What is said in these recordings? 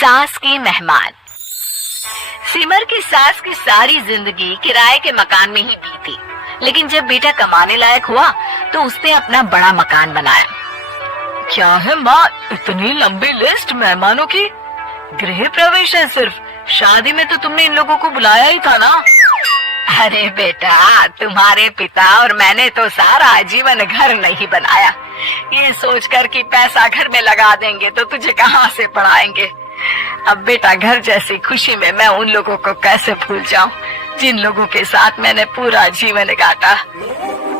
सास की मेहमान। सिमर की सास की सारी जिंदगी किराए के मकान में ही बीती, लेकिन जब बेटा कमाने लायक हुआ तो उसने अपना बड़ा मकान बनाया। क्या है माँ, इतनी लंबी लिस्ट मेहमानों की? गृह प्रवेश है सिर्फ, शादी में तो तुमने इन लोगों को बुलाया ही था ना। अरे बेटा, तुम्हारे पिता और मैंने तो सारा जीवन घर नहीं बनाया, ये सोचकर कि पैसा घर में लगा देंगे तो तुझे कहाँ से पढ़ाएंगे। अब बेटा, घर जैसी खुशी में मैं उन लोगों को कैसे भूल जाऊं जिन लोगों के साथ मैंने पूरा जीवन काटा।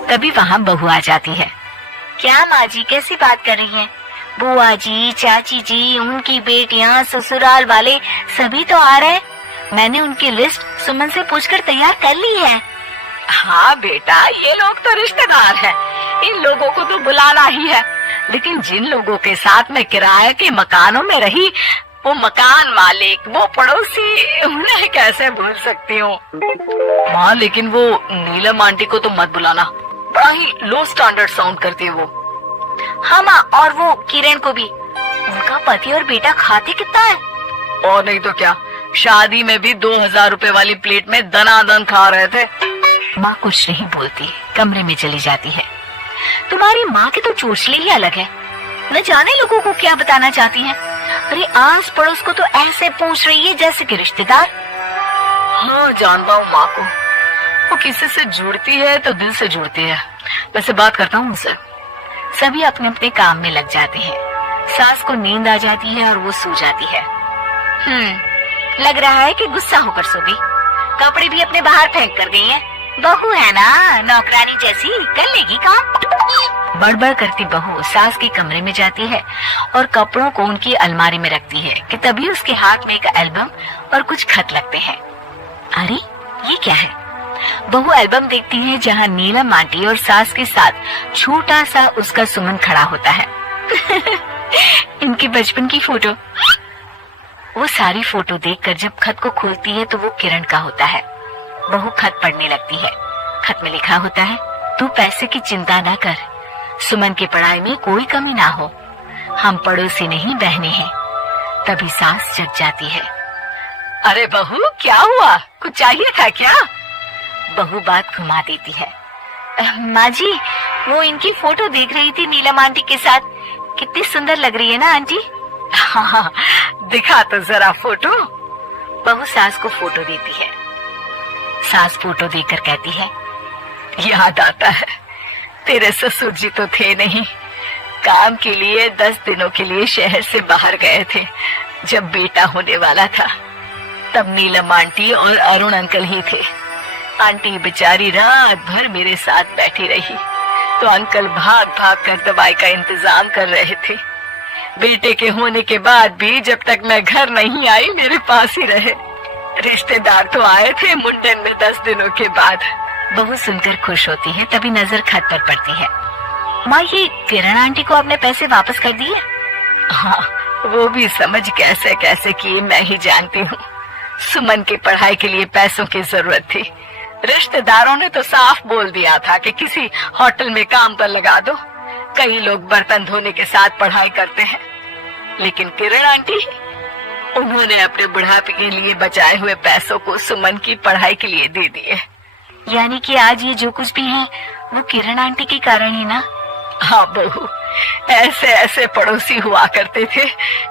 तभी वहाँ बहू आ जाती है। क्या माँ जी, कैसी बात कर रही हैं? बुआ जी, चाची जी, उनकी बेटियाँ, ससुराल वाले सभी तो आ रहे हैं। मैंने उनकी लिस्ट सुमन से पूछकर तैयार कर ली है। हाँ बेटा, ये लोग तो रिश्तेदार हैं, इन लोगों को तो बुलाना ही है, लेकिन जिन लोगों के साथ मैं किराए के मकानों में रही, वो मकान मालिक, वो पड़ोसी, उन्हें कैसे भूल सकती हूँ। माँ, लेकिन वो नीलम आंटी को तो मत बुलाना, बड़ा ही लो स्टैंडर्ड साउंड करती है वो। हाँ माँ, और वो किरण को भी। उनका पति और बेटा खाते कितना है? और नहीं तो क्या, शादी में भी 2000 रुपए वाली प्लेट में दनादन खा रहे थे। माँ कुछ नहीं बोलती, कमरे में चली जाती है। तुम्हारी माँ की तो चोचले ही अलग है, न जाने लोगों को क्या बताना चाहती हैं। अरे आस पड़ोस को तो ऐसे पूछ रही है जैसे कि रिश्तेदार। हाँ जानता हूँ माँ को, वो किसी से जुड़ती है तो दिल से जुड़ती है। वैसे बात करता हूँ उनसे। सभी अपने अपने काम में लग जाते हैं। सास को नींद आ जाती है और वो सो जाती है। लग रहा है कि गुस्सा होकर सो गई। कपड़े भी अपने बाहर फेंक कर गई है। बहू है ना, नौकरानी जैसी, कर लेगी काम। बड़बड़ करती बहू सास के कमरे में जाती है और कपड़ों को उनकी अलमारी में रखती है कि तभी उसके हाथ में एक एल्बम और कुछ खत लगते हैं। अरे ये क्या है? बहू एल्बम देखती है जहाँ नीलम आंटी और सास के साथ छोटा सा उसका सुमन खड़ा होता है। इनके बचपन की फोटो। वो सारी फोटो देखकर जब खत को खोलती है तो वो किरण का होता है। बहू खत पढ़ने लगती है। खत में लिखा होता है, तू पैसे की चिंता ना कर, सुमन की पढ़ाई में कोई कमी ना हो, हम पड़ोसी नहीं बहने हैं। तभी सास जग जाती है। अरे बहू, क्या हुआ? कुछ चाहिए था क्या? बहू बात घुमा देती है। माँ जी, वो इनकी फोटो देख रही थी नीलम आंटी के साथ। कितनी सुंदर लग रही है ना आंटी? हाँ, दिखा तो जरा फोटो। बहू सास को फोटो देती है। सास फोटो देखकर कहती है, याद आता है, तेरे ससुर जी तो थे नहीं, काम के लिए 10 दिनों के लिए शहर से बाहर गए थे। जब बेटा होने वाला था तब नीलम आंटी और अरुण अंकल ही थे। आंटी बेचारी रात भर मेरे साथ बैठी रही तो अंकल भाग भाग कर दवाई का इंतजाम कर रहे थे। बेटे के होने के बाद भी जब तक मैं घर नहीं आई मेरे पास ही रहे। रिश्तेदार तो आए थे मुंडन में 10 दिनों के बाद। बहू सुनकर खुश होती है, तभी नजर खत पर पड़ती है। माँ, ये किरण आंटी को आपने पैसे वापस कर दिए? हाँ, वो भी समझ कैसे कैसे किए मैं ही जानती हूँ। सुमन की पढ़ाई के लिए पैसों की जरूरत थी। रिश्तेदारों ने तो साफ बोल दिया था कि किसी होटल में काम पर लगा दो। कई लोग बर्तन धोने के साथ पढ़ाई करते हैं, लेकिन किरण आंटी, उन्होंने अपने बुढ़ापे के लिए बचाए हुए पैसों को सुमन की पढ़ाई के लिए दे दिए। यानी कि आज ये जो कुछ भी है वो किरण आंटी के कारण ही ना? हाँ बहू, ऐसे ऐसे पड़ोसी हुआ करते थे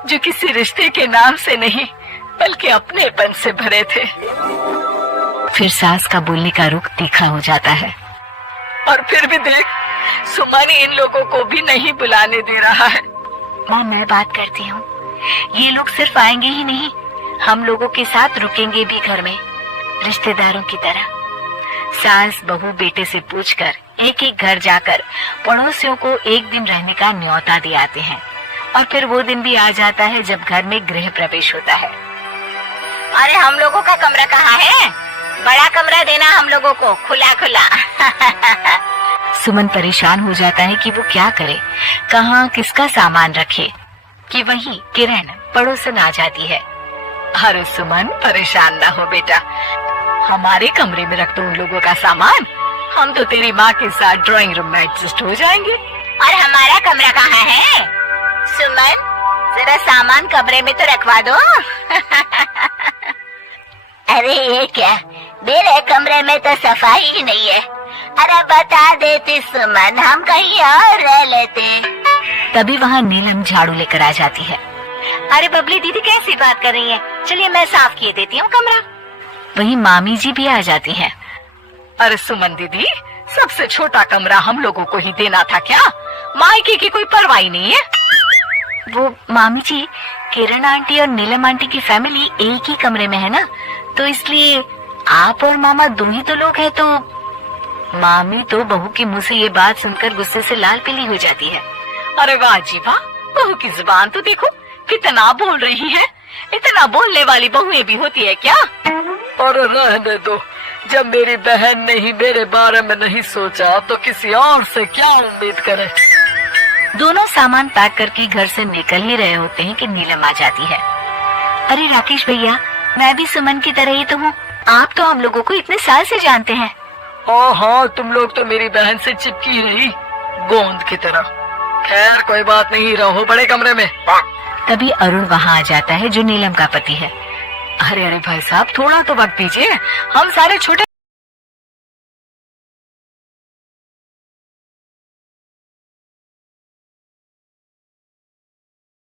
जो किसी रिश्ते के नाम से नहीं बल्कि अपनेपन से भरे थे। फिर सास का बोलने का रुख तीखा हो जाता है। और फिर भी देख, सुमन इन लोगों को भी नहीं बुलाने दे रहा है। माँ, मैं बात करती हूँ, ये लोग सिर्फ आएंगे ही नहीं, हम लोगों के साथ रुकेंगे भी घर में, रिश्तेदारों की तरह। सास बहू बेटे से पूछकर एक एक घर जाकर पड़ोसियों को एक दिन रहने का न्योता दे आते हैं। और फिर वो दिन भी आ जाता है जब घर में गृह प्रवेश होता है। अरे हम लोगों का कमरा कहाँ है? बड़ा कमरा देना हम लोगों को, खुला खुला। सुमन परेशान हो जाता है कि वो क्या करे, कहाँ किसका सामान रखे कि वहीं किरण पड़ोसन आ जाती है। अरे सुमन, परेशान ना हो बेटा, हमारे कमरे में रख दो उन लोगों का सामान, हम तो तेरी माँ के साथ ड्राइंग रूम में एडजस्ट हो जाएंगे। और हमारा कमरा कहाँ है? सुमन, जरा सामान कमरे में तो रखवा दो। अरे ये क्या, मेरे कमरे में तो सफाई ही नहीं है। अरे बता देती सुमन, हम कहीं और रह लेते। तभी वहाँ नीलम झाड़ू लेकर आ जाती है। अरे बबली दीदी कैसी बात कर रही है, चलिए मैं साफ किए देती हूँ कमरा। वहीं मामी जी भी आ जाती हैं। अरे सुमन दीदी, सबसे छोटा कमरा हम लोगों को ही देना था क्या? मायके की कोई परवाह नहीं है। वो मामी जी, किरण आंटी और नीलम आंटी की फैमिली एक ही कमरे में है ना, तो इसलिए आप और मामा दो ही तो लोग हैं। तो मामी तो बहू के मुंह से ये बात सुनकर गुस्से से लाल पीली हो जाती है। अरे वाह जी वाह, बहू की जुबान तो देखो कितना बोल रही है। इतना बोलने वाली बहुएं भी होती है क्या? और रहने दो, जब मेरी बहन ने ही मेरे बारे में नहीं सोचा तो किसी और से क्या उम्मीद करे। दोनों सामान पैक करके घर से निकल ही रहे होते हैं कि नीलम आ जाती है। अरे राकेश भैया, मैं भी सुमन की तरह ही तो हूँ। आप तो हम लोगों को इतने साल से जानते हैं। ओ हाँ, तुम लोग तो मेरी बहन से चिपकी रही गोंद की तरह। खैर कोई बात नहीं, रहो बड़े कमरे में। तभी अरुण वहाँ आ जाता है, जो नीलम का पति है। अरे अरे भाई साहब, थोड़ा तो वक्त दीजिए, हम सारे छोटे